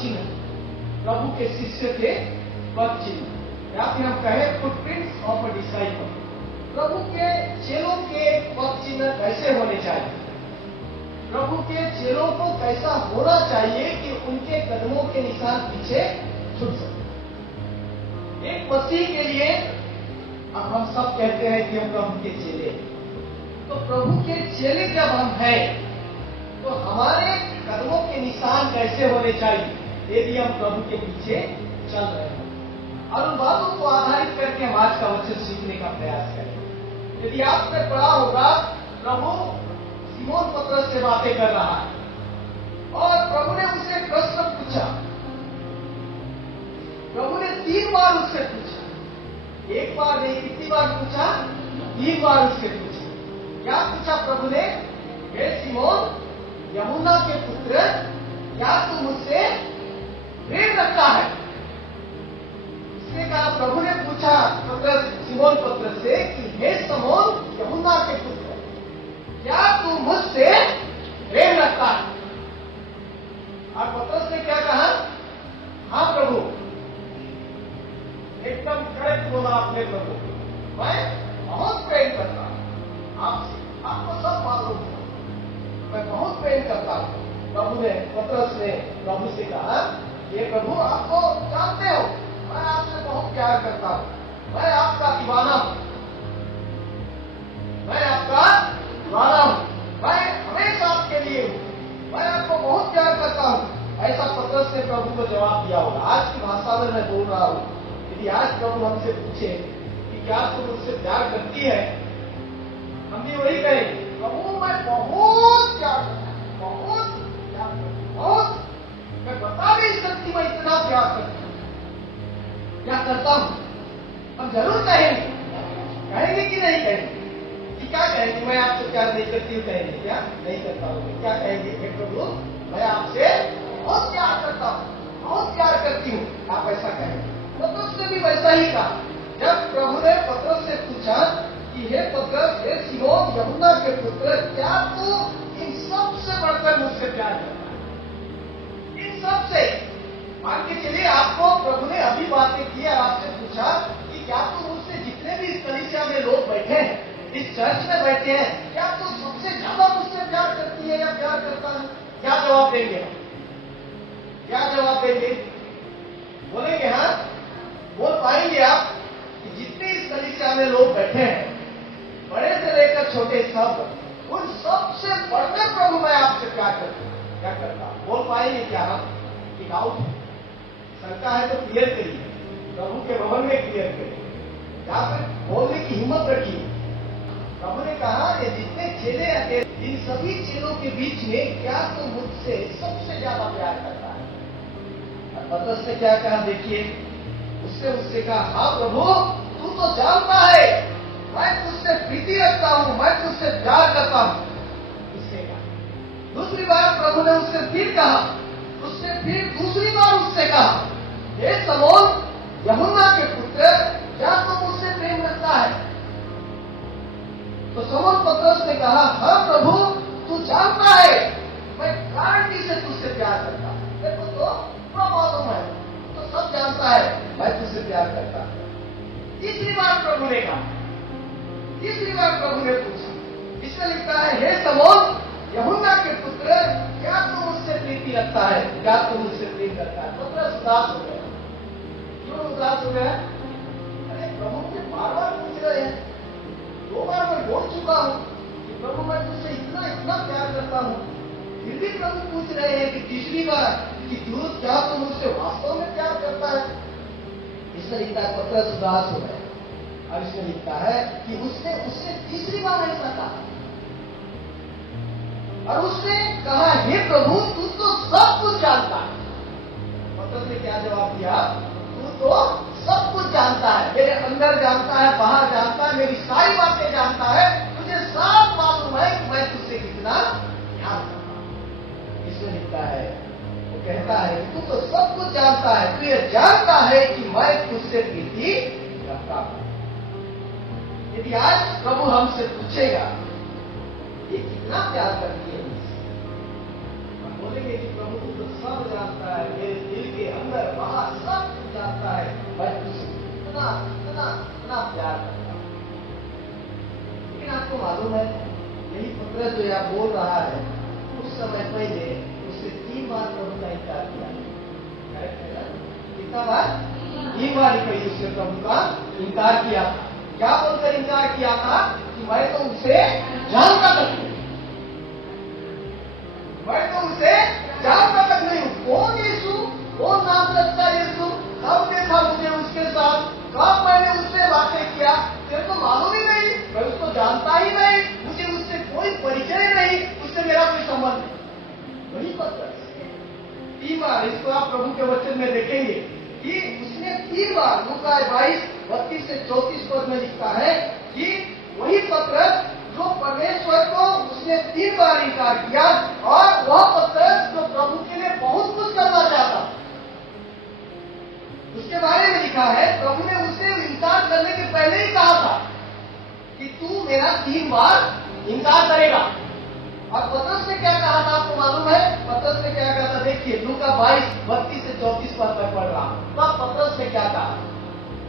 चिन्ह, प्रभु के शिष्य के पद चिन्ह, या फिर हम कहें फुटप्रिंट्स ऑफ अ डिसाइपल। प्रभु के चेलों के पद चिन्ह कैसे होने चाहिए, प्रभु के चेलों को कैसा होना चाहिए कि उनके कदमों के निशान पीछे छूट सके। एक मसीह के लिए अब हम सब कहते हैं कि हम प्रभु के चेले, तो प्रभु के चेले जब हम हैं तो हमारे कदमों के निशान कैसे होने चाहिए, यदि हम प्रभु के पीछे चल रहे हैं। और उन बातों को आधारित करके हम आज का वचन सीखने का प्रयास करें। यदि आपने पढ़ा होगा, प्रभु सिमोन पतरस से बातें कर रहा है और प्रभु ने उससे प्रश्न पूछा। प्रभु ने 3 बार उससे पूछा, एक बार नहीं, कितनी बार पूछा? 3 बार उससे पूछा। क्या पूछा प्रभु ने? हे सिमोन, यमुना के पुत्र, क्या तू मुझसे प्रेम रखता है? इसने कहा, प्रभु ने पूछा सिमोन पतरस से कि हे सिमोन, यमुना के पुत्र, क्या तू मुझसे प्रेम रखता है? और पतरस ने क्या कहा? हाँ प्रभु। एकदम करेक्ट बोला आपने प्रभु, मैं बहुत प्रेम करता हूं आपसे, आपको सब मालूम है, मैं बहुत प्रेम करता हूं। पतरस ने प्रभु से कहा, ये प्रभु आपको जानते हो, मैं आपसे बहुत प्यार करता हूं, मैं आपका दीवाना हूं, मैं आपका दीवाना हूं, मैं हमेशा आपके लिए हूं, मैं आपको बहुत प्यार करता हूं। ऐसा पतरस ने प्रभु को जवाब दिया होगा। आज की भाषा में मैं बोल रहा हूं, यदि आज प्रभु हमसे पूछे कि क्या तुम मुझसे प्यार करती है, हम भी वही कहेंगे, प्रभु मैं बहुत प्यार करता हूं, बहुत प्यार करता हूं, बहुत, मैं बता नहीं सकती मैं इतना प्यार करता हूं, क्या करता हूं। हम जरूर कहेंगे, कहेंगे कि नहीं कहेंगे? कि क्या कहेंगे? मैं आपसे प्यार नहीं करती हूँ, कहेंगे क्या? नहीं करता हूँ। क्या कहेंगे? हे प्रभु, मैं आपसे बहुत प्यार करता हूँ, बहुत प्यार करती हूँ, आप ऐसा कहेंगे। पतरस ने भी वैसा ही कहा। जब प्रभु ने पतरस से पूछा कि हे पतरस, हे सिमोन यमुना के पुत्र, क्या तू इन सब से बढ़कर मुझसे प्यार करता है? इन सब से। मान के चलिए आपको प्रभु ने अभी बातें की और आपसे पूछा कि क्या तू मुझसे, जितने भी इस कलीसिया में लोग बैठे हैं, इस चर्च में बैठे हैं, क्या तू सबसे ज्यादा मुझसे प्यार करती है या प्यार करता है? क्या जवाब देंगे? क्या जवाब देंगे? बोलेंगे हाँ? बोल पाएंगे आप कि जितने इस कलीसिया में लोग बैठे हैं, बड़े से लेकर छोटे सब, उन सब से बढ़कर प्रभु मैं आपसे प्यार करता हूं, क्या करता हूं? बोल पाएंगे क्या हम? कि डाउट है, शंका है तो क्लियर करिए, प्रभु के भवन में क्लियर करिए, या फिर बोलने की हिम्मत रखिए। प्रभु ने कहा, ये जितने चेले आते, इन सभी चेलों के बीच में क्या तू मुझसे सबसे ज्यादा प्यार करता है? और पतरस ने क्या कहा? देखिए, उससे कहा, हाँ प्रभु, तू तो जानता है मैं तुझसे प्रीति रखता हूं, मैं तुझसे प्यार करता हूं। उससे कहा। दूसरी बार प्रभु ने उससे फिर कहा, उससे फिर दूसरी बार उससे कहा, हे सिमोन यमुना के पुत्र, क्या तू मुझसे प्रेम रखता है? तो सिमोन पतरस ने कहा, हाँ प्रभु, तू जानता है मैं गारंटी से तुझसे प्यार करता हूं, मेरे को तो मालूम है, तो सब जानता है मैं तुझसे प्यार करता हूं। तीसरी बार प्रभु ने कहा, तीसरी बार प्रभु ने पूछा, इसमें लिखता है, हे सिमोन यमुना के पुत्र, क्या तू मुझसे प्रीति रखता है? क्या तू मुझसे प्रेम करता है? पतरस उदास हो गया। क्यों उदास हो गया? अरे प्रभु मुझे बार बार पूछ रहे हैं, 2 बार मैं बोल चुका हूं कि प्रभु मैं तुझसे इतना इतना प्यार करता हूं, फिर भी प्रभु पूछ रहे हैं कि तीसरी बार कि तू क्या तू मुझसे वास्तव में प्यार करता है? इसमें लिखता है पतरस उदास हो गया। और इसमें लिखता है कि उसने तीसरी बार ऐसा कहा और उसने कहा, हे प्रभु, तू तो सब कुछ जानता है। पतरस ने क्या जवाब दिया? तू तो सब कुछ जानता है, मेरे अंदर जानता है, बाहर जानता है, मेरी सारी बातें जानता है, तुझे सब मालूम है कि मैं तुझसे कितना प्यार करता हूं। इसमें लिखता है, वो कहता है तू तो सब कुछ जानता है, तू ये जानता है कि मैं तुझसे प्रीति करता हूं। यदि आज प्रभु हमसे पूछेगा ये कितना प्यार करती है, हम बोलेंगे कि प्रभु तू तो सब जानता है, ये पत्रस जो यहाँ बोल रहा है, कुछ समय पहले उसने 3 बार प्रभु का इनकार किया। करेक्ट है ना? कितना बार? 3 बार पहले उसने प्रभु का इनकार किया था। क्या बोलकर इनकार किया था? कि मैं तो उसे जानता तक नहीं, मैं तो उसे जानता तक नहीं हूं। कौन यीशु? कौन नाम रखता यीशु? कब देखा मुझे उसके साथ? कब मैंने उससे बातें किया? तेरे को मालूम ही नहीं, मैं उसको जानता ही नहीं, मुझे उससे कोई परिचय नहीं, उससे मेरा कोई संबंध नहीं। वही पत्रस 3 बार, इसको आप प्रभु के वचन में देखेंगे कि उसने 3 बार, लूका 22:32 से 34 पद में लिखता है कि वही पत्रस जो परमेश्वर को उसने 3 बार इनकार किया, और वह पत्रस जो प्रभु के लिए बहुत कुछ करना चाहता, उसके बारे में लिखा है प्रभु ने उसे इनकार करने के पहले ही कहा था कि तू मेरा 3 बार इनकार करेगा। और पत्रस ने क्या कहा था आपको मालूम है? पत्रस ने क्या कहा था? देखिए, लूका 22:32 से 34 पद पर पढ़ रहा हूं। तब पत्रस ने क्या कहा?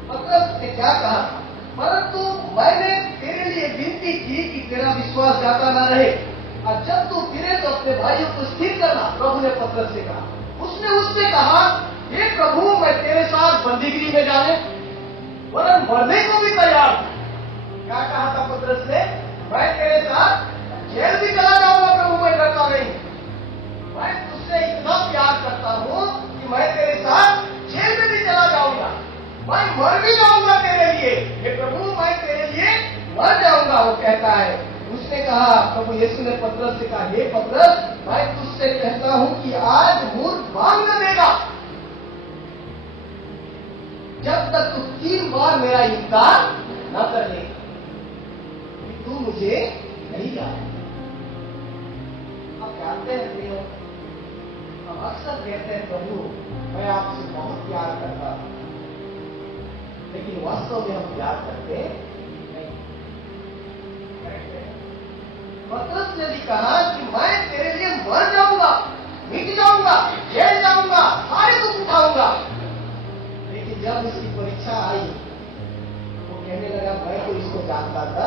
पत्रस ने क्या कहा? परंतु मैंने तेरे लिए विनती की कि तेरा विश्वास जाता न रहे, और जब तू फिरे तो अपने भाइयों को स्थिर करना। प्रभु ने पत्रस से कहा। उसने उससे कहा, हे प्रभु, मैं तेरे साथ बंदीगिरी में जाने वरन मरने को भी तैयार हूं। क्या कहा था पत्रस ने? मैं तेरे साथ जेल भी चला जाऊंगा प्रभु, मैं डरता नहीं। मैं तुझसे इतना प्यार करता हूं कि मैं तेरे साथ जेल में भी चला जाऊंगा, मैं मर भी जाऊंगा तेरे लिए। हे प्रभु, मैं तेरे लिए मर जाऊंगा। वो कहता है, उसने कहा, प्रभु यीशु ने पत्रस से कहा, हे पत्रस, मैं तुझसे कहता हूं कि आज मूर्ख भांग न देगा जब तक तू 3 बार मेरा इनकार न कर ले कि तू मुझे नहीं जानता। आप जानते हैं प्रियो, हम अक्सर कहते हैं प्रभु मैं आपसे बहुत प्यार करता हूं, लेकिन वास्तव में हम प्यार करते नहीं। पत्रस ने भी कहा कि मैं तेरे लिए मर जाऊंगा, मिट जाऊंगा, जेल जाऊंगा, सारे दुख उठाऊंगा। लेकिन जब इसकी परीक्षा आई, वो कहने लगा मैं तो इसको जानता था,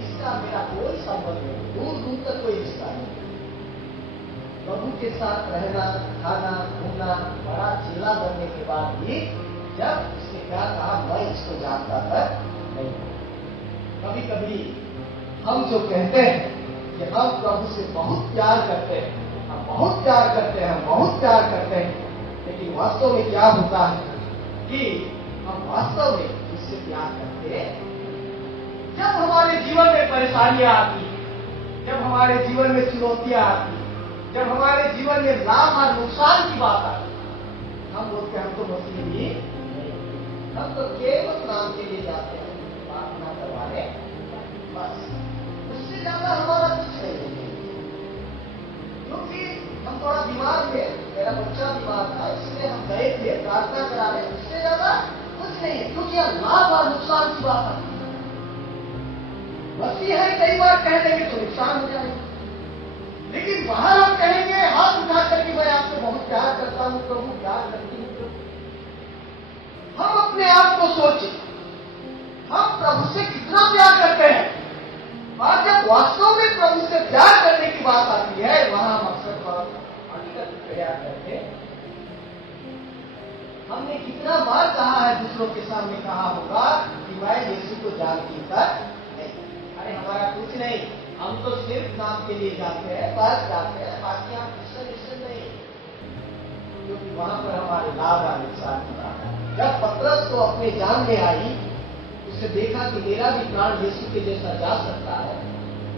इसका मेरा कोई संबंध नहीं, दूर दूर तक कोई रिश्ता नहीं। प्रभु के साथ रहना, खाना, घूमना, बड़ा चेला बनने के बाद भी जब उसने क्या कहा, मैं इसको जानता था नहीं। कभी कभी हम जो कहते हैं कि हम प्रभु से बहुत प्यार करते हैं, हम बहुत प्यार करते हैं, हम बहुत प्यार करते हैं, लेकिन वास्तव में क्या होता है कि हम वास्तव में उससे प्यार करते हैं जब हमारे जीवन में परेशानियां आती, जब हमारे जीवन में चुनौतियां आती, जब हमारे जीवन में लाभ और नुकसान की बात आती, हम बोलते हैं हम तो मसीह भी नहीं, हम तो केवल नाम के लिए जाते हैं प्रार्थना करवाने, बस उससे ज्यादा हमारा कुछ नहीं है। क्योंकि हम थोड़ा बीमार थे, मेरा बच्चा बीमार था, इसलिए हम गए थे प्रार्थना कराने, उससे ज्यादा कुछ नहीं है। क्योंकि यह लाभ और नुकसान की बात है। मसीह है कई बार कह देंगे तो नुकसान हो जाएगा, लेकिन बाहर हम कहेंगे हाथ उठा करके मैं आपसे बहुत प्यार करता हूं प्रभु, प्यार करती हूं प्रभु। हम अपने आप को सोचें, हम प्रभु से कितना प्यार करते हैं, और जब वास्तव में प्रभु से प्यार करने की बात आती है, वहां हम अक्सर हकीकत प्यार करते हैं। हमने कितना बार कहा है, दूसरों के सामने कहा होगा कि मैं यीशु को जानती तक नहीं, अरे हमारा कुछ नहीं, हम तो सिर्फ नाम के लिए जाते हैं, बस जाते हैं, बाकी हम क्रिश्चियन नहीं, क्योंकि वहां पर हमारे लाभ और नुकसान की बात है। जब पत्रस को अपने जान में आई, उसने देखा कि मेरा भी प्राण यीशु के जैसा जा सकता है,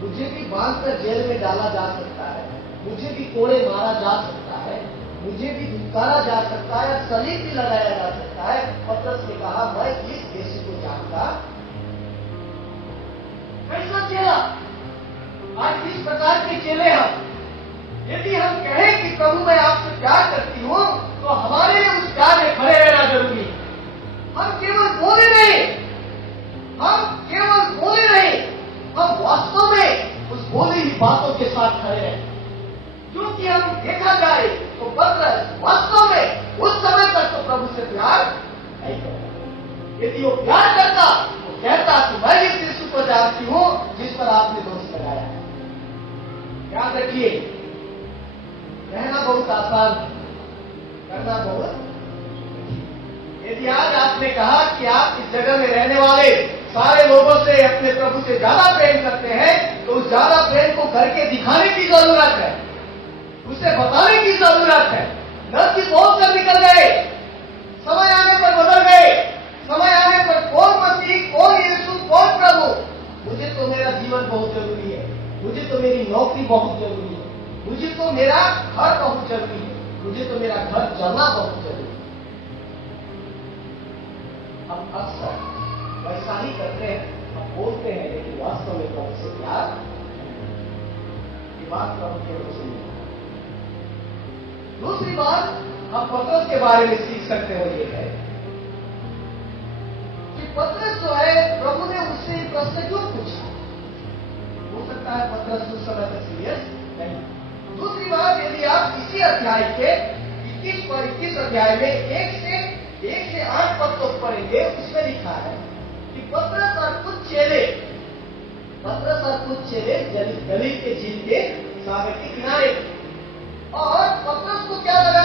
मुझे भी बांधकर जेल में डाला जा सकता है, मुझे भी कोड़े मारा जा सकता है, मुझे भी धुतकारा जा सकता है, सलीब भी लगाया जा सकता है। पत्रस ने कहा मैं इस यीशु को जानता। कैसा चेला? आज इस प्रकार के चेले हम, यदि हम कहें कि प्रभु मैं आपसे प्यार करती हूं, तो हमारे लिए उस प्यार में खड़े रहना जरूरी है। हम केवल बोले नहीं, हम केवल बोले नहीं, हम वास्तव में उस बोली हुई बातों के साथ खड़े हैं। क्योंकि हम देखा जाए तो पत्रस वास्तव में उस समय तक तो प्रभु से प्यार नहीं करता। यदि वो प्यार करता तो कहता कि मैं इस यीशु को जानती हूं जिस पर आपने दोष लगाया है। याद रखिए, कहना बहुत आसान है, करना बहुत। यदि आज आपने कहा कि आप इस जगह में रहने वाले सारे लोगों से अपने प्रभु से ज्यादा प्रेम करते हैं, तो उस ज्यादा प्रेम को करके दिखाने की जरूरत है, उसे बताने की जरूरत है। न कि बोलकर निकल गए, समय आने पर बदल गए, समय आने पर कौन मसीह, कौन यीशु, कौन प्रभु। मुझे तो मेरा जीवन बहुत जरूरी है, मुझे तो मेरी नौकरी बहुत जरूरी है, मुझे तो मेरा घर बहुत जरूरी है, मुझे तो मेरा घर चलना बहुत जरूरी है। हम अक्सर वैसा ही करते हैं, हम बोलते हैं, लेकिन वास्तव में प्रभु से प्यार की बात प्रभु के रूप से नहीं। दूसरी बात हम पतरस के बारे में सीख सकते हैं, ये है कि पतरस जो है, प्रभु ने उससे प्रश्न क्यों पूछा। हो सकता है पतरस उस समय तक सीरियस नहीं। दूसरी बात, यदि आप इसी अध्याय के 21 अध्याय में 1 से 8 पद को पढ़ेंगे, उसमें लिखा है कि पतरस और कुछ चेले गलील के झील के सागर के किनारे, और पतरस को क्या लगा,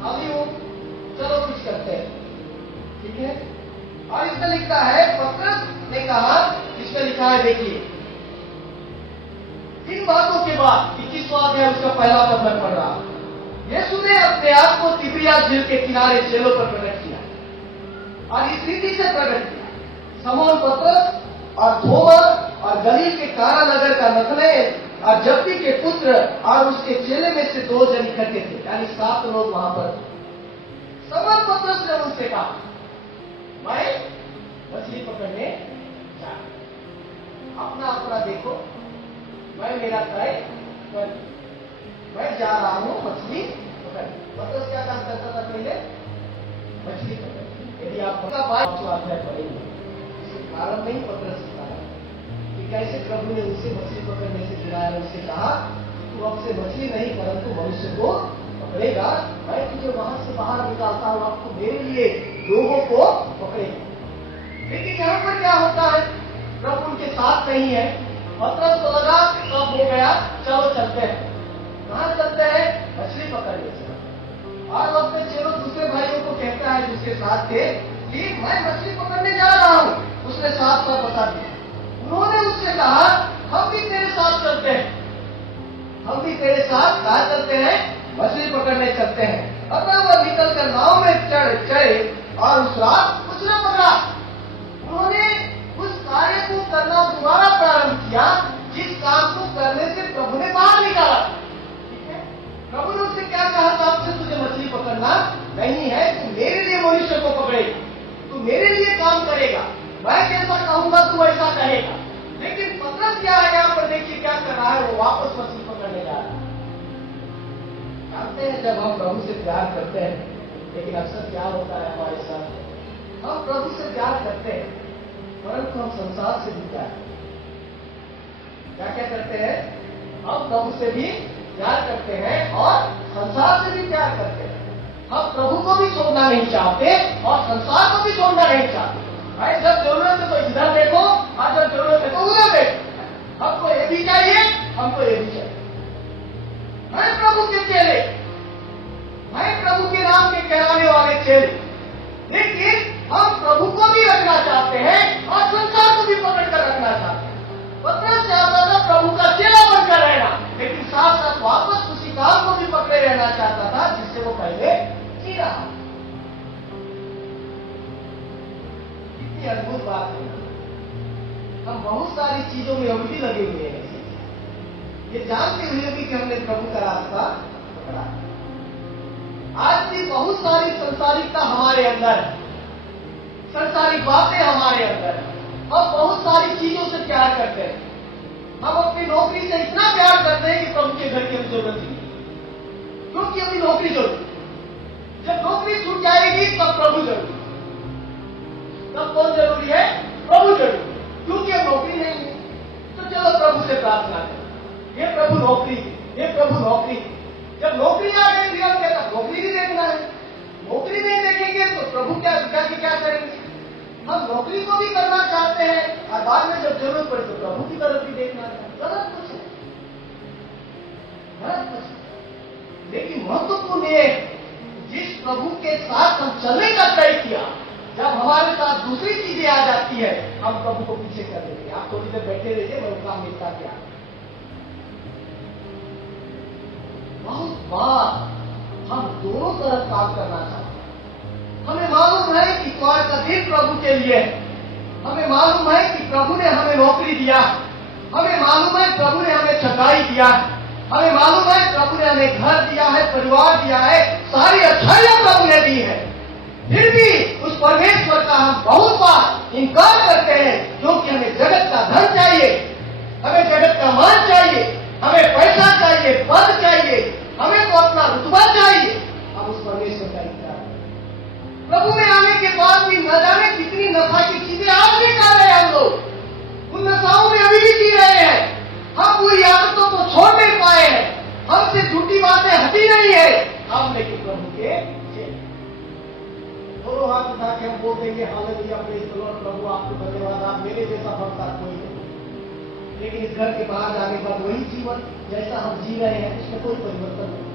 खाली हूं, चलो कुछ करते हैं, ठीक है। और इसमें लिखा है, पतरस ने कहा, इसमें लिखा है, देखिए, इन बातों के बाद 21वां अध्याय उसका पहला पद में पढ़ रहा, यीशु ने अपने आप को तिबिरियास झील के किनारे चेलों पर प्रकट किया और इस रीति से प्रकट किया, समौन पतरस और थोमा और गलील के काना नगर का नतनएल और जब्दी के पुत्र और उसके चेले में से 2 जन इकट्ठे थे, यानी 7 लोग वहां पर। समौन पतरस ने उनसे कहा, मैं मछली पकड़ने जा रहा हूं, अपना देखो, मैं मेरा तय कर, मैं जा रहा हूं मछली पकड़ने। पतरस क्या काम करता था पहले, मछली पकड़ने। यदि आप पढ़ेंगे, इसके प्रारंभ में ही पतरस कि कैसे प्रभु ने उसे मछली पकड़ने से गिराया, उससे कहा तू अब से मछली नहीं परंतु मनुष्य को पकड़ेगा, मैं तुझे वहां से बाहर निकालता हूं, आपको मेरे लिए लोगों को पकड़ेगा। लेकिन यहाँ पर क्या होता है, प्रभु उनके साथ नहीं है। पतरस को लगा सब हो गया, चलो चलते हैं। कहां चलते हैं, मछली पकड़ने से। और अपने चेलों दूसरे भाइयों को कहता है जिसके साथ थे कि मैं मछली पकड़ने जा रहा हूं, उसने साथ पर बता दिया। उन्होंने उससे कहा, हम भी तेरे साथ चलते हैं, हम भी तेरे साथ कहा चलते हैं, मछली पकड़ने चलते हैं। अतः वह निकलकर नाव में चढ़े और उस रात कुछ न पकड़ा। उन्होंने उस कार्य को करना दोबारा प्रारंभ किया, जिस काम को करने से प्रभु ने बाहर निकाला। ठीक है, प्रभु ने उससे क्या कहा था, आपसे तुझे मछली पकड़ना नहीं है, तू मेरे लिए मनुष्य को पकड़ेगा, तू मेरे लिए काम करेगा, मैं जैसा कहूंगा तू ऐसा कहेगा। लेकिन पतरस क्या है, यहाँ पर देखिए क्या कर रहा है, वो वापस मछली पकड़ने जा रहा है। जानते हैं जब हम प्रभु से प्यार करते हैं, लेकिन अक्सर क्या होता है हमारे साथ, हम प्रभु से प्यार करते हैं परंतु हम संसार से भी प्यार करते हैं। क्या क्या करते हैं, हम प्रभु से भी प्यार करते हैं और संसार से भी प्यार करते हैं। हम प्रभु को भी छोड़ना नहीं चाहते और संसार को भी छोड़ना नहीं चाहते। भाई जब जरूरत है तो इधर देखो और जब जरूरत है तो उधर देखो, हमको ये भी चाहिए, हमको ये भी चाहिए। मैं प्रभु के चेले, मैं प्रभु के नाम के कहलाने वाले चेले, लेकिन हम प्रभु को भी रखना चाहते हैं और संसार को भी पकड़कर रखना चाहते हैं। पतरस चाहता था प्रभु का चेला बनकर रहना, लेकिन साथ साथ वापस उसी काम को भी पकड़े रहना चाहता था जिससे वो पहले जी रहा। कितनी अद्भुत बात है। हम बहुत सारी चीजों में अभी भी लगे हुए हैं, ये जानते हुए भी कि हमने प्रभु का रास्ता पकड़ा। आज भी बहुत सारी संसारिकता हमारे अंदर है, संसारिक बातें हमारे अंदर है। हम बहुत सारी चीजों से प्यार करते हैं। हम अपनी नौकरी से इतना प्यार करते हैं कि प्रभु के घर की जरूरत नहीं, क्योंकि अपनी नौकरी जरूरी। जब नौकरी छूट जाएगी तब प्रभु जरूरी, तब कौन जरूरी है, प्रभु जरूरी, क्योंकि अब नौकरी नहीं है। तो चलो प्रभु से प्रार्थना करें, ये प्रभु नौकरी, ये प्रभु नौकरी। जब नौकरी आ गई फिर हम कहता नौकरी भी देखना है, नौकरी नहीं देखेंगे तो प्रभु क्या करेंगे। हम नौकरी को भी करना चाहते हैं और बाद में जब जरूरत पड़े तो प्रभु की तरफ भी देखना है। गलत कुछ है, लेकिन महत्वपूर्ण ये, जिस प्रभु के साथ हम चलने का तय किया, जब हमारे साथ दूसरी चीजें आ जाती है, हम प्रभु को पीछे कर देते हैं। आप थोड़ी देर बैठे रहिए, मैं उनका मिलता क्या। बहुत बार हम दोनों तरफ काम करना चाहते हैं। हमें मालूम है कि इतवार का दिन प्रभु के लिए है। हमें मालूम है कि प्रभु ने हमें नौकरी दिया। हमें मालूम है प्रभु ने हमें छटाई दिया। हमें मालूम है प्रभु ने हमें घर दिया है, परिवार दिया है, सारी अच्छाइयां प्रभु ने दी है। फिर भी उस परमेश्वर का हम बहुत बार इनकार करते हैं, क्योंकि हमें जगत का धन चाहिए, हमें जगत का मान चाहिए, हमें पैसा चाहिए, पद चाहिए, हमें तो अपना रुतबा चाहिए। हम उस परमेश्वर का इनकार करते। प्रभु में आने के बाद भी न जाने कितनी नशा की चीजें आज भी कर रहे हैं हम लोग। उन नशाओं में अभी भी जी रहे हैं। हम पूरी आदतों को छोड़ नहीं पाए हैं। हमसे झूठी बातें हटी नहीं है। हम लेकिन प्रभु के दोनों हाथ उठा के हम बोल देंगे, हालेलुया, प्रेज़ द लॉर्ड, प्रभु आपको धन्यवाद, आप मेरे जैसा भक्त कोई नहीं। लेकिन इस घर के बाहर जाने के बाद वही जीवन जैसा हम जी रहे हैं, उसमें कोई परिवर्तन नहीं।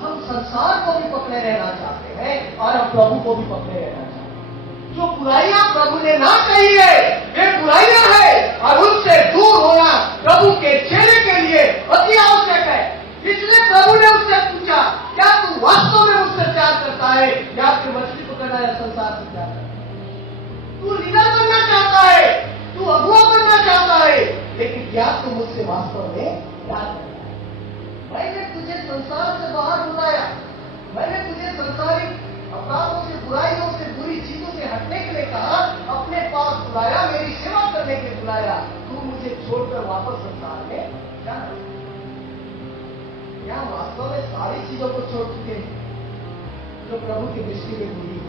हम संसार को भी पकड़े रहना चाहते हैं और हम प्रभु को भी पकड़े रहना चाहते हैं। जो बुराइयां प्रभु ने ना कही है, वे बुराइयां है, और उनसे दूर होना प्रभु के चेले के लिए अति आवश्यक है। इसलिए प्रभु ने उससे पूछा, क्या तू वास्तव में मुझसे प्यार करता है, या फिर मछली पकड़ना या संसार से प्यार करता है? तू लीडर बनना चाहता है, तू अगुआ बनना चाहता है, लेकिन क्या तू मुझसे वास्तव में प्यार करता है? मैंने तुझे संसार से बाहर बुलाया, मैंने तुझे संसारिक अपराधों से, बुराइयों से, बुरी चीजों से हटने के लिए कहा, अपने पास बुलाया, मेरी सेवा करने के लिए बुलाया। तू मुझे छोड़कर वापस संसार में जाना। क्या वास्तव में सारी चीजों को छोड़ चुके हैं जो प्रभु की दृष्टि में बुरी है?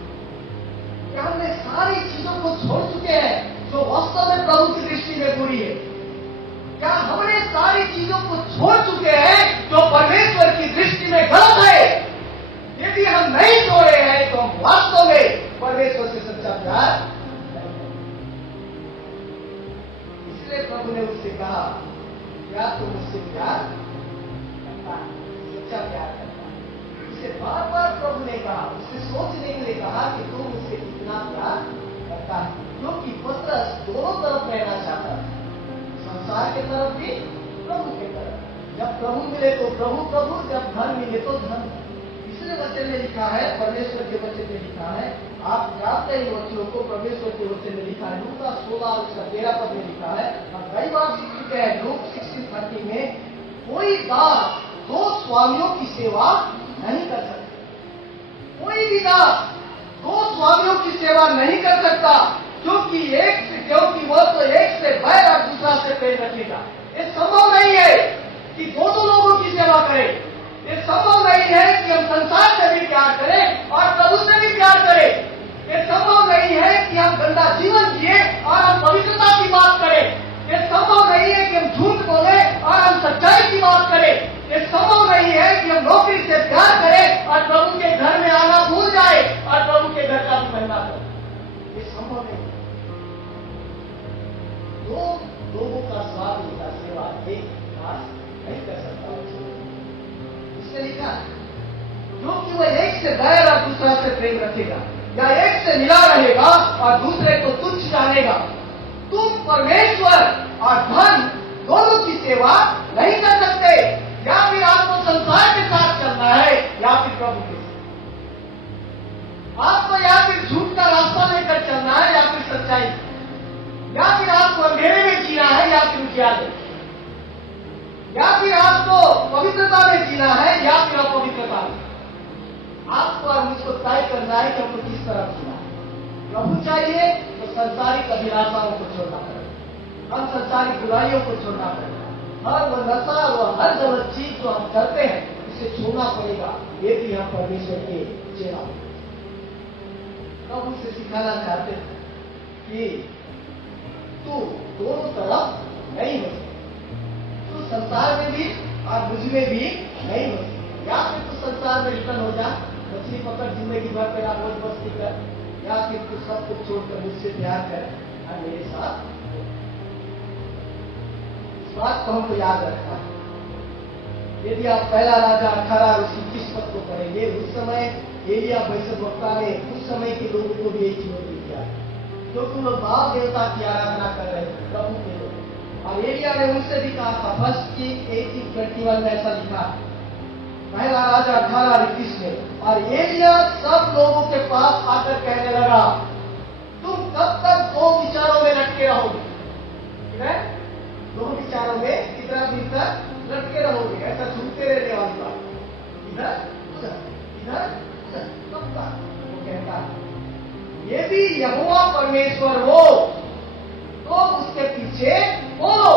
क्या हमने सारी चीजों को छोड़ चुके हैं जो वास्तव में प्रभु की दृष्टि में बुरी है? क्या हमने सारी चीजों को छोड़ चुके हैं जो परमेश्वर की दृष्टि में गलत है? यदि हम नहीं छोड़े हैं तो हम वास्तव में परमेश्वर से सच्चा प्यार नहीं करते। इसलिए प्रभु ने उससे कहा, क्या तू मुझसे प्यार करता है, सच्चा प्यार करता है? उसे बार बार प्रभु ने कहा, उसे सोचने के लिए कहा कि तू मुझसे कितना प्यार करता है, क्योंकि पतरस दोनों तरफ रहना चाहता है, संसार के तरफ भी, प्रभु के तरफ। जब प्रभु मिले तो प्रभु प्रभु, जब धन मिले तो धन। इसलिए वचन में लिखा है, परमेश्वर के वचन में लिखा है, आप जानते हैं वचनों को, परमेश्वर के वचन में लिखा है, लूका 16 उसका 13 पद में लिखा है, और कई बार सीख चुके हैं, लूक 16:30 में, कोई दास दो स्वामियों की सेवा नहीं कर सकता। कोई भी दास दो स्वामियों की सेवा नहीं कर सकता, क्योंकि वह तो एक से बैर और दूसरा से प्रेम रखेगा। ये संभव नहीं है कि दोनों लोगों की सेवा करें। ये संभव नहीं है कि हम संसार से भी प्यार करें और प्रभु से भी प्यार करें। ये संभव नहीं है कि हम गंदा जीवन जिए और हम पवित्रता की बात करें। ये संभव नहीं है कि हम झूठ बोले और हम सच्चाई की बात करें। ये संभव नहीं है कि हम नौकरी से प्यार करें और प्रभु के घर में आना भूल जाए और प्रभु के घर का भी महिमा करें। ये संभव नहीं। दो लोगों का स्वाद का सेवा एक खास नहीं कर सकता। इसने लिखा, क्योंकि वह एक से बैर और दूसरा से प्रेम रखेगा, या एक से मिला रहेगा और दूसरे को तुच्छ जानेगा। तुम परमेश्वर और धन दोनों की सेवा नहीं कर सकते। या फिर आपको संसार के साथ चलना है या फिर प्रभु के साथ। आपको या फिर झूठ का रास्ता लेकर चलना है या फिर सच्चाई, या फिर आपको अंधेरे में जीना है या फिर उजियाले, या फिर आपको पवित्रता में जीना है या फिर अपवित्रता में। आपको और मुझको तय करना है कि हमको किस तरफ जीना है। प्रभु चाहिए तो संसारिक अभिलाषाओं को छोड़ना पड़ेगा, हम संसारिक बुराइयों को छोड़ना पड़ेगा। हर वो नशा, वो हर गलत चीज जो हम करते हैं, इसे छोड़ना पड़ेगा। ये भी हम परमेश्वर के चेला प्रभु से सिखाना चाहते हैं कि तू दोनों तरफ नहीं हो सकता। तू संसार में भी और मुझ में भी नहीं हो सकता। या फिर तू संसार में रिटर्न हो जा, मछली पकड़ जिंदगी भर तेरा मौज मस्ती कर, या फिर तू सब कुछ छोड़कर मुझसे प्यार कर और मेरे साथ। इस बात को हमको याद रखना है। यदि आप पहला राजा 18 और उसकी 21 पद को पढ़ेंगे, उस समय एलिया भविष्यवक्ता ने उस समय के लोगों को भी एक चुनौती दिया, क्योंकि लोग बाल देवता की आराधना कर रहे थे, प्रभु के लोग। और एलिया ने उनसे भी कहा था, 1 Kings 18:21 में ऐसा लिखा, पहला राजा 18 और 21 में, और एलिया सब लोगों के पास आकर कहने लगा, तुम कब तक दो विचारों में लटके रहोगे? दो विचारों में कितना दिन तक लटके रहोगे? ऐसा झूठते रहने वाली बात, इधर उधर इधर उधर, कब तक? वो कहता है, यदि यहोवा परमेश्वर हो तो उसके पीछे बोलो।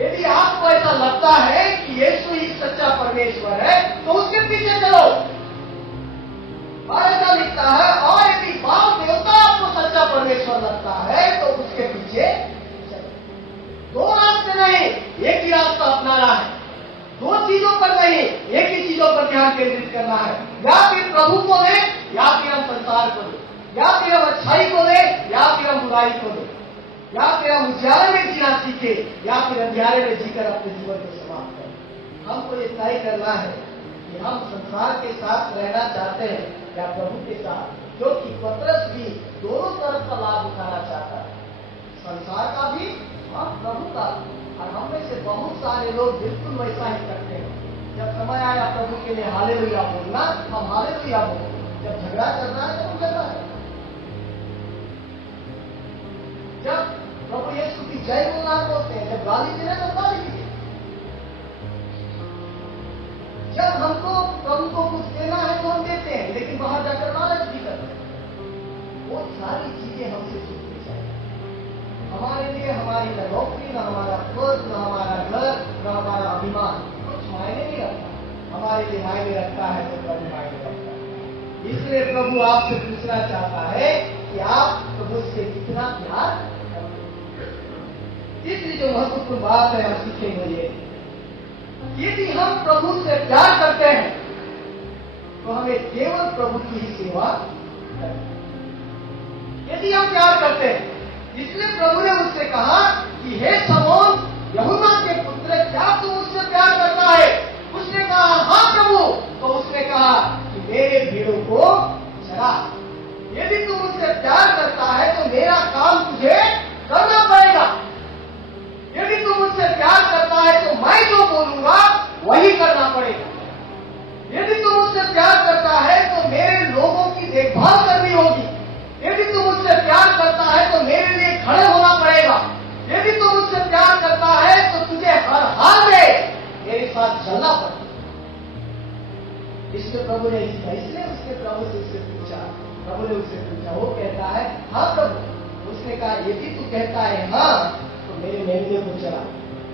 यदि आपको ऐसा लगता है कि यीशु ही सच्चा परमेश्वर है तो उसके पीछे चलो। और ऐसा लिखता है, और यदि बाल देवता आपको सच्चा परमेश्वर लगता है तो उसके पीछे चलो। दो रास्ते नहीं, एक ही रास्ता अपनाना है। दो चीजों पर नहीं, एक ही चीजों पर ध्यान केंद्रित करना है। या फिर प्रभु को दे, या फिर हम संसार को दे, या फिर हम अच्छाई को दे, या फिर हम बुराई को दे, या फिर हम उजाले में जीना सीखे, या फिर अंधियारे में जीकर अपने जीवन को समाप्त करें। हमको ये तय करना है कि हम संसार के साथ रहना चाहते हैं या प्रभु के साथ, क्योंकि पतरस भी दोनों तरफ का लाभ उठाना चाहता है, संसार का भी और प्रभु का भी। और हम में से बहुत सारे लोग बिल्कुल वैसा ही करते हैं। जब समय आया प्रभु के लिए हालेलुया बोलना, हम हालेलुया बोलते। जब झगड़ा करना है तो हम झगड़ा है, जब प्रभु यीशु की जय बोलना बोलते हैं, जब गाली देना तो गाली दीजिए। जब हमको प्रभु को कुछ देना है तो हम देते हैं, लेकिन बाहर जाकर लालच भी करते हैं। वो सारी चीजें हमसे सीखनी चाहिए। हमारे लिए हमारी न नौकरी, न हमारा पद, न हमारा घर, न हमारा अभिमान कुछ मायने नहीं रखता। हमारे लिए मायने रखता है तो प्रभु मायने रखता है। इसलिए प्रभु आपसे पूछना चाहता है कि आप प्रभु से कितना प्यार करते हैं। तीसरी जो महत्वपूर्ण बात है हम सीखेंगे ये, यदि हम प्रभु से प्यार करते हैं तो हमें केवल प्रभु की ही सेवा करनी। यदि हम प्यार करते हैं, इसलिए प्रभु ने उससे कहा कि हे शमौन यूहन्ना के पुत्र, क्या तू मुझसे प्यार करता है? उसने कहा हाँ प्रभु। तो उसने कहा कि मेरे भेड़ों को चरा। यदि तू मुझसे प्यार करता है तो मेरा काम तुझे करना पड़ेगा। यदि तू मुझसे प्यार करता है तो मैं जो बोलूंगा वही करना पड़ेगा। यदि तू मुझसे प्यार करता है तो मेरे लोगों की देखभाल करनी होगी। यदि तू मुझसे प्यार करता है तो मेरे लिए खड़े होना पड़ेगा। यदि तू मुझसे प्यार करता है तो तुझे हर हाल में मेरे साथ चलना पड़ेगा। इसलिए प्रभु ने इसलिए उसके प्रभु से उससे पूछा, प्रभु ने उससे पूछा, वो कहता है हाँ प्रभु। उसने कहा यदि तू कहता है हाँ तो मेरे मेमने को चला।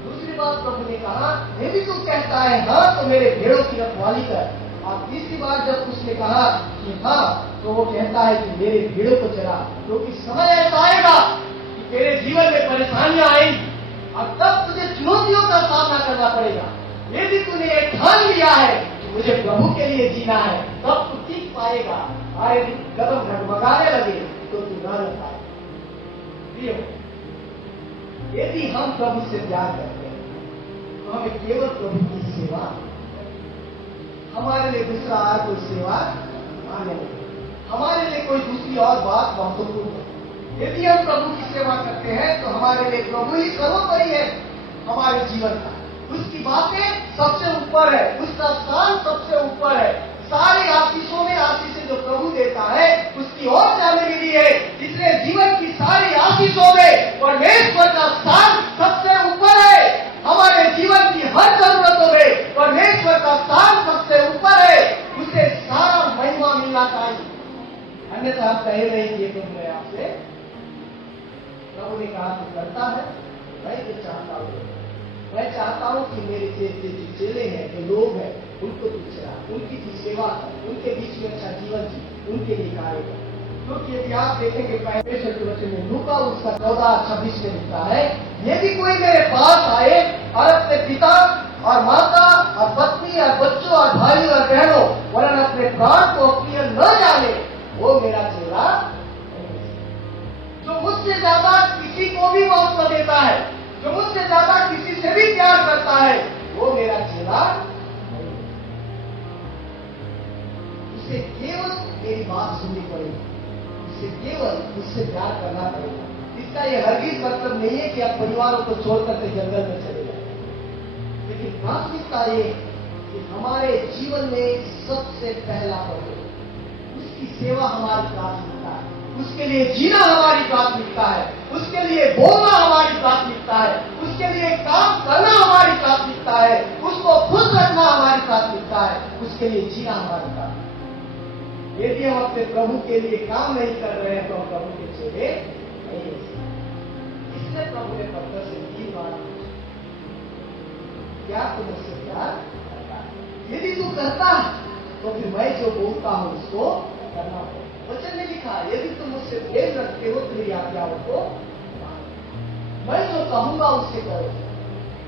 दूसरी बात प्रभु ने कहा, यदि तू कहता है हाँ तो मेरे भेड़ों की रखवाली कर। और तीसरी बार जब उसने कहा कि हाँ, तो वो कहता है कि मेरे भेड़ों को चरा, क्योंकि समय ऐसा आएगा कि तेरे जीवन में परेशानियां आएंगी और तब तुझे चुनौतियों का सामना करना पड़ेगा। यदि तूने ये ठान लिया है कि मुझे प्रभु के लिए जीना है, तब तू ठीक पाएगा। और यदि कदम डगमगाने लगे तो तू न रह पाएगा। यदि हम प्रभु से प्यार करते हैं तो हमें केवल प्रभु की सेवा, हमारे लिए दूसरा कोई सेवा आने लगे, हमारे लिए कोई दूसरी और बात महत्वपूर्ण है। यदि हम प्रभु की सेवा करते हैं तो हमारे लिए प्रभु ही सर्वोपरि है हमारे जीवन का। उसकी बातें सबसे ऊपर है, उसका स्थान सबसे ऊपर है। सारी आशीषों में आशीषें जो प्रभु देता है उसकी ओर जाने मिली है। इसलिए जीवन की सारी आशीषों में परमेश्वर का स्थान सबसे ऊपर है। हमारे जीवन की हर जरूरतों में परमेश्वर का स्थान सबसे ऊपर है। उसे सारा महिमा मिलना चाहिए, अन्यथा आप कहे नहीं कि प्रभु मैं आपसे। प्रभु ने कहा तू करता है, मैं तो चाहता हूँ, मैं चाहता हूँ कि मेरे जो चेले हैं, जो लोग हैं, उनको तू चला, उनकी तू सेवा कर, उनके बीच में अच्छा जीवन जी, उनके लिए कार्य कर। क्योंकि यदि आप देखेंगे परमेश्वर के वचन में लूका उसका 14:26 में लिखा है, यदि कोई मेरे पास आए और अपने पिता और माता और पत्नी और बच्चों और भाई और बहनों वरन अपने प्राण को प्रिय न जाने, वो मेरा चेला नहीं। जो मुझसे ज्यादा किसी को भी महत्व देता है, जो मुझसे ज्यादा किसी से भी प्यार करता है, वो मेरा चेला सुननी पड़ेगी, उससे केवल उससे प्यार करना पड़ेगा। इसका ये हरगिज मतलब नहीं है कि आप परिवारों को छोड़कर के जंगल में चले जाए, लेकिन प्राथमिकता ये कि हमारे जीवन में सबसे पहला पड़े उसकी सेवा हमारी प्राथमिकता है, उसके लिए जीना हमारी प्राथमिकता है, उसके लिए बोलना हमारी प्राथमिकता है, उसके लिए काम करना हमारी प्राथमिकता है, उसको खुश रखना हमारी प्राथमिकता है, उसके लिए जीना हमारी प्राथमिकता है। यदि हम अपने प्रभु के लिए काम नहीं कर रहे हैं तो हम प्रभु के चेले नहीं हो सकते। इसलिए प्रभु ने पत्थर से 3 बार पूछा, क्या तू मुझसे प्यार करता है? यदि तू करता है तो फिर मैं जो बोलता हूं उसको करना होगा। वचन में लिखा, यदि तुम मुझसे प्रेम रखते हो तो मेरी आज्ञाओं को मानो। मैं जो कहूंगा उससे करो।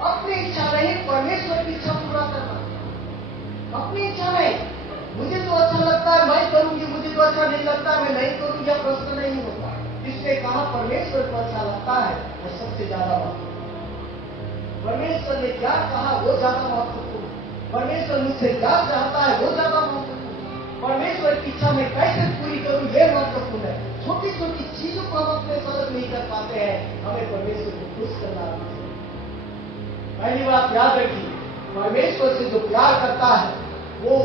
अपनी इच्छा नहीं, परमेश्वर की इच्छा पूरा करना। अपनी इच्छा नहीं, मुझे तो अच्छा लगता है मैं करूंगी, मुझे तो अच्छा नहीं लगता है मैं नहीं करूंगी, यह प्रश्न नहीं होता। इसलिए कहा परमेश्वर को अच्छा लगता है वो सबसे ज्यादा महत्वपूर्ण। परमेश्वर ने क्या कहा वो ज्यादा महत्वपूर्ण। परमेश्वर मुझसे क्या चाहता है वो ज्यादा महत्वपूर्ण। परमेश्वर की इच्छा मैं कैसे पूरी करूं ये महत्वपूर्ण है। छोटी छोटी चीजों को हम अपने समझ नहीं कर पाते हैं, हमें परमेश्वर को खुश करना चाहिए। पहली बात याद रखिए, परमेश्वर से जो प्यार करता है वो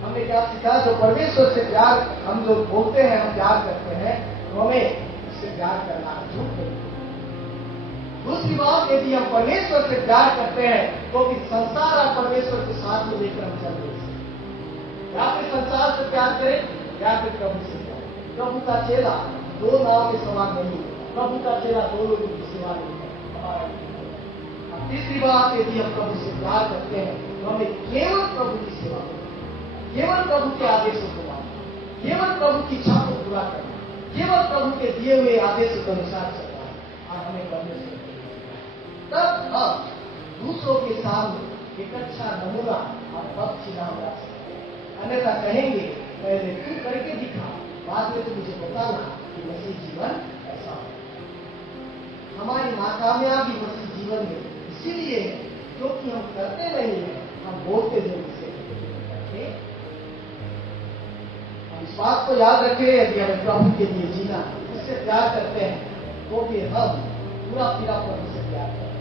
हमने क्या सीखा, जो परमेश्वर से प्यार हम जो बोलते हैं हम प्यार करते हैं तो हमें उससे प्यार करना है, झूठ नहीं। दूसरी बात, यदि हम परमेश्वर से प्यार करते हैं तो फिर संसार और परमेश्वर के साथ में लेकर हम चल रहे हैं। या फिर संसार से प्यार करें या फिर प्रभु से प्यार करें। प्रभु का चेला 2 नाव के समान नहीं, प्रभु का चेला 2 लोगों की सेवा नहीं करता। तीसरी बात, यदि हम प्रभु से प्यार करते हैं तो हमें केवल प्रभु की सेवा करनी, केवल प्रभु के आदेशों को मानना, केवल प्रभु की इच्छा को पूरा करना, केवल प्रभु के दिए हुए आदेशों के अनुसार चलना है और हमें परमेश्वर तब हम दूसरों के सामने एक अच्छा नमूना और पक्ष नाम रख सकते हैं। अन्यथा कहेंगे पहले तू करके दिखा, बाद में तो मुझे बताना कि मसीह जीवन ऐसा हो। हमारी नाकामयाबी मसीह जीवन में इसीलिए है क्योंकि हम करते नहीं है, हम बोलते जरूर से करते। हम इस बात को याद रखें, यदि हमें प्रभु के लिए जीना उससे प्यार करते हैं तो फिर हम पूरा प्रभु से प्यार करते हैं,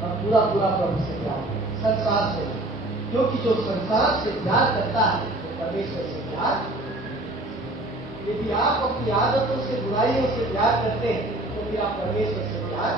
हम पूरा प्रभु से प्यार करते हैं, संसार से नहीं। क्योंकि जो संसार से प्यार करता है वो परमेश्वर से प्यार। यदि आप अपनी आदतों से बुराइयों से प्यार करते हैं तो फिर आप परमेश्वर से प्यार